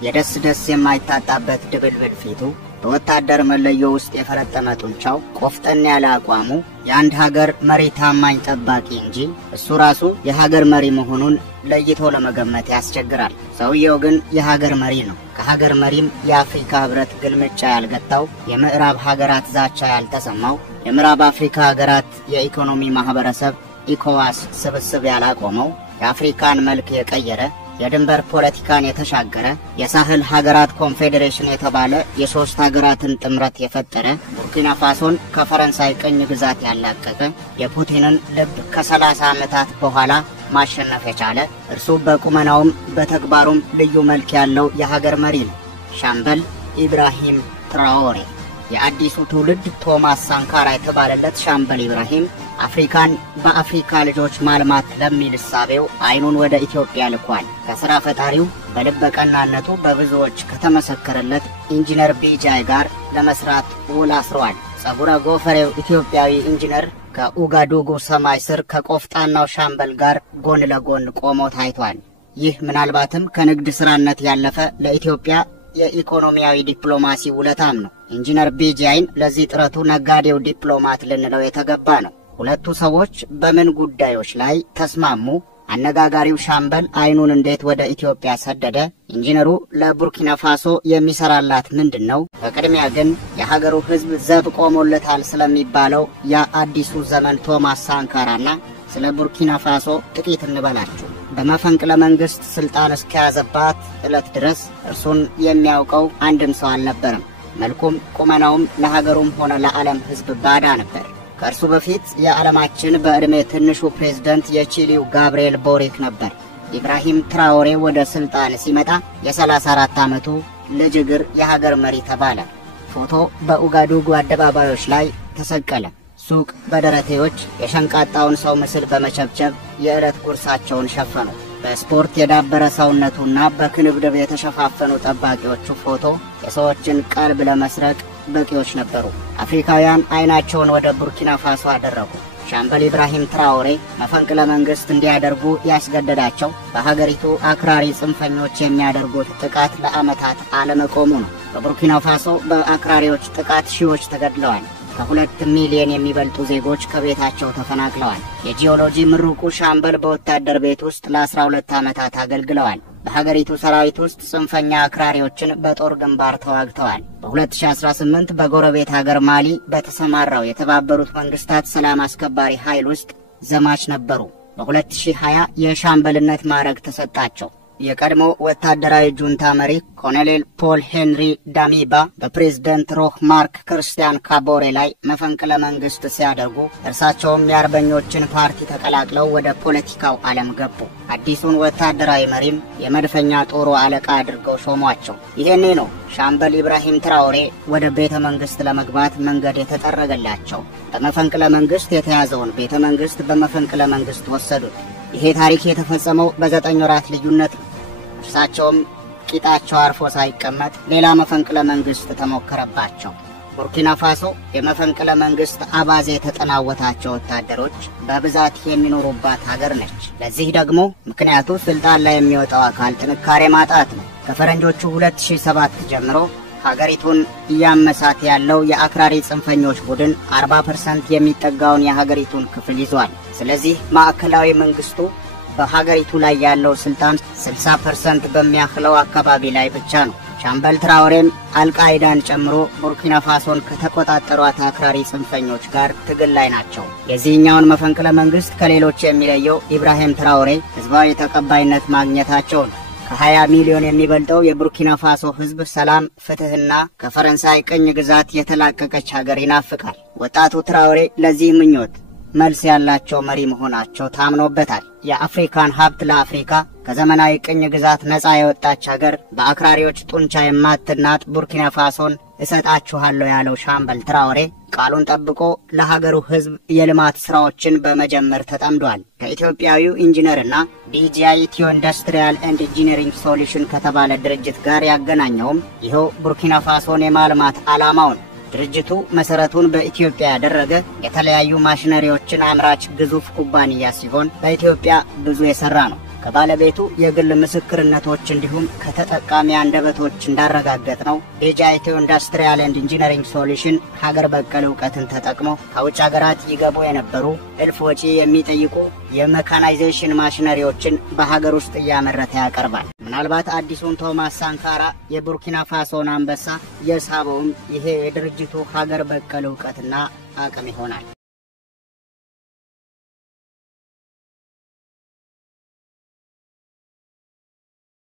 የደስ ደስ የማይታጣበት ድብልብል ፊቱ በወታደር መለዮ ውስጥ የፈረጠመ ጡንቻው ቆፍጠን ያለ አቋሙ የአንድ ሀገር መሪ ታማኝ ጠባቂ እንጂ እሱ ራሱ የሀገር መሪ መሆኑን ለይቶ ለመገመት ያስቸግራል። ሰውየው ግን የሀገር መሪ ነው። ከሀገር መሪም የአፍሪካ ህብረት ግልምጫ ያልገታው፣ የምዕራብ ሀገራት ዛቻ ያልተሰማው፣ የምዕራብ አፍሪካ ሀገራት የኢኮኖሚ ማህበረሰብ ኢኮዋስ ስብስብ ያላቆመው፣ የአፍሪካን መልክ የቀየረ የድንበር ፖለቲካን የተሻገረ የሳህል ሀገራት ኮንፌዴሬሽን የተባለ የሶስት ሀገራትን ጥምረት የፈጠረ ቡርኪና ፋሶን ከፈረንሳይ ቅኝ ግዛት ያላቀቀ የፑቲንን ልብ ከ30 ዓመታት በኋላ ማሸነፍ የቻለ እርሱ በቁመናውም በተግባሩም ልዩ መልክ ያለው የሀገር መሪ ነው። ሻምበል ኢብራሂም ትራኦሬ የአዲሱ ትውልድ ቶማስ ሳንካራ የተባለለት ሻምበል ኢብራሂም አፍሪካን በአፍሪካ ልጆች ማልማት ለሚል እሳቤው አይኑን ወደ ኢትዮጵያ ልኳል። ከሥራ ፈጣሪው በልበቀናነቱ በብዙዎች ከተመሰከረለት ኢንጂነር ቢጃይ ጋር ለመስራት ውል አስሯል። ጸጉረ ጎፈሬው ኢትዮጵያዊ ኢንጂነር ከኡጋዱጉ ሰማይ ስር ከቆፍጣናው ሻምበል ጋር ጎን ለጎን ቆሞ ታይቷል። ይህ ምናልባትም ከንግድ ስራነት ያለፈ ለኢትዮጵያ የኢኮኖሚያዊ ዲፕሎማሲ ውለታም ነው። ኢንጂነር ቢጃይን ለዚህ ጥረቱ ነጋዴው ዲፕሎማት ልንለው የተገባ ነው። ሁለቱ ሰዎች በምን ጉዳዮች ላይ ተስማሙ? አነጋጋሪው ሻምበል አይኑን እንዴት ወደ ኢትዮጵያ ሰደደ? ኢንጂነሩ ለቡርኪና ፋሶ የሚሰራላት ምንድነው? በቅድሚያ ግን የሀገሩ ህዝብ ዘብ ቆሞለታል ስለሚባለው የአዲሱ ዘመን ቶማስ ሳንካራና ስለ ቡርኪና ፋሶ ጥቂት እንበላችሁ። በመፈንቅለ መንግስት ስልጣን እስከያዘባት ዕለት ድረስ እርሱን የሚያውቀው አንድም ሰው አልነበረም። መልኩም ቁመናውም ለሀገሩም ሆነ ለዓለም ህዝብ ባዳ ነበር። ከእርሱ በፊት የዓለማችን በዕድሜ ትንሹ ፕሬዝዳንት የቺሊው ጋብርኤል ቦሪክ ነበር። ኢብራሂም ትራኦሬ ወደ ስልጣን ሲመጣ የ34 ዓመቱ ልጅ እግር የሀገር መሪ ተባለ። ፎቶ በኡጋዱጉ አደባባዮች ላይ ተሰቀለ። ሱቅ በደረቴዎች የሸንቃጣውን ሰው ምስል በመቸብቸብ የዕለት ጉርሳቸውን ሸፈኑ። በስፖርት የዳበረ ሰውነቱና በክንብድብ የተሸፋፈኑ ጠባቂዎቹ ፎቶ የሰዎችን ቀልብ ለመስረቅ በቂዎች ነበሩ። አፍሪካውያን አይናቸውን ወደ ቡርኪና ፋሶ አደረጉ። ሻምበል ኢብራሂም ትራኦሬ መፈንቅለ መንግስት እንዲያደርጉ ያስገደዳቸው በሀገሪቱ አክራሪ ጽንፈኞች የሚያደርጉት ጥቃት ለዓመታት አለመቆሙ ነው። በቡርኪና ፋሶ በአክራሪዎች ጥቃት ሺዎች ተገድለዋል። ከ2 ሚሊዮን የሚበልጡ ዜጎች ከቤታቸው ተፈናቅለዋል። የጂኦሎጂ ምሩቁ ሻምበል በወታደር ቤት ውስጥ ለ12 ዓመታት አገልግለዋል። በሀገሪቱ ሰራዊት ውስጥ ጽንፈኛ አክራሪዎችን በጦር ግንባር ተዋግተዋል። በ2018 በጎረቤት ሀገር ማሊ በተሰማራው የተባበሩት መንግስታት ሰላም አስከባሪ ኃይል ውስጥ ዘማች ነበሩ። በ2020 የሻምበልነት ማዕረግ ተሰጣቸው። የቀድሞ ወታደራዊ ጁንታ መሪ ኮሎኔል ፖል ሄንሪ ዳሚባ በፕሬዝዳንት ሮህ ማርክ ክርስቲያን ካቦሬ ላይ መፈንቅለ መንግስት ሲያደርጉ እርሳቸውም የአርበኞችን ፓርቲ ተቀላቅለው ወደ ፖለቲካው ዓለም ገቡ። አዲሱን ወታደራዊ መሪም የመድፈኛ ጦሩ አለቃ አድርገው ሾሟቸው። ይሄኔ ነው ሻምበል ኢብራሂም ትራኦሬ ወደ ቤተ መንግስት ለመግባት መንገድ የተጠረገላቸው። በመፈንቅለ መንግስት የተያዘውን ቤተ መንግስት በመፈንቅለ መንግስት ወሰዱት። ይሄ ታሪክ የተፈጸመው በ9 ወራት ልዩነት ነው። እርሳቸውም ቂጣቸው አርፎ ሳይቀመጥ ሌላ መፈንቅለ መንግስት ተሞከረባቸው። ቡርኪና ፋሶ የመፈንቅለ መንግስት አባዜ የተጠናወታቸው ወታደሮች በብዛት የሚኖሩባት ሀገር ነች። ለዚህ ደግሞ ምክንያቱ ስልጣን ላይ የሚወጣው አካል ጥንካሬ ማጣት ነው። ከፈረንጆቹ 2007 ጀምሮ ሀገሪቱን እያመሳት ያለው የአክራሪ ጽንፈኞች ቡድን 40% የሚጠጋውን የሀገሪቱን ክፍል ይዟል። ስለዚህ ማዕከላዊ መንግስቱ በሀገሪቱ ላይ ያለው ስልጣን 60% በሚያህለው አካባቢ ላይ ብቻ ነው። ሻምበል ትራኦሬም አልቃይዳን ጨምሮ ቡርኪና ፋሶን ከተቆጣጠሯት አክራሪ ጽንፈኞች ጋር ትግል ላይ ናቸው። የዚህኛውን መፈንቅለ መንግስት ከሌሎች የሚለየው ኢብራሂም ትራኦሬ ህዝባዊ ተቀባይነት ማግኘታቸው ነው። ከ20 ሚሊዮን የሚበልጠው የቡርኪና ፋሶ ህዝብ ሰላም፣ ፍትህና ከፈረንሳይ ቅኝ ግዛት የተላቀቀች ሀገር ይናፍቃል። ወጣቱ ትራኦሬ ለዚህ ምኞት መልስ ያላቸው መሪ መሆናቸው ታምኖበታል። የአፍሪካን ሀብት ለአፍሪካ ከዘመናዊ ቅኝ ግዛት ነፃ የወጣች ሀገር በአክራሪዎች ጡንቻ የማትናጥ ቡርኪና ፋሶን እሰጣችኋለሁ ያለው ሻምበል ትራኦሬ ቃሉን ጠብቆ ለሀገሩ ህዝብ የልማት ስራዎችን በመጀመር ተጠምዷል። ከኢትዮጵያዊው ኢንጂነርና ቢጂአይ ኢትዮ ኢንዱስትሪያል ኤንድ ኢንጂነሪንግ ሶሉሽን ከተባለ ድርጅት ጋር ያገናኘውም ይኸው ቡርኪና ፋሶን የማልማት ዓላማውን። ድርጅቱ መሰረቱን በኢትዮጵያ ያደረገ የተለያዩ ማሽነሪዎችን አምራች ግዙፍ ኩባንያ ሲሆን በኢትዮጵያ ብዙ የሰራ ነው። ከባለቤቱ የግል ምስክርነቶች እንዲሁም ከተጠቃሚ አንደበቶች እንዳረጋገጥ ነው ቤጃ ኢትዮ ኢንዱስትሪያል ኤንድ ኢንጂነሪንግ ሶሉሽን ሀገር በቀል ዕውቀትን ተጠቅሞ ከውጭ ሀገራት ይገቡ የነበሩ እልፍ ወጪ የሚጠይቁ የሜካናይዜሽን ማሽነሪዎችን በሀገር ውስጥ እያመረተ ያቀርባል። ምናልባት አዲሱን ቶማስ ሳንካራ የቡርኪና ፋሶን አንበሳ የሳበውም ይሄ የድርጅቱ ሀገር በቀል ዕውቀትና አቅም ይሆናል።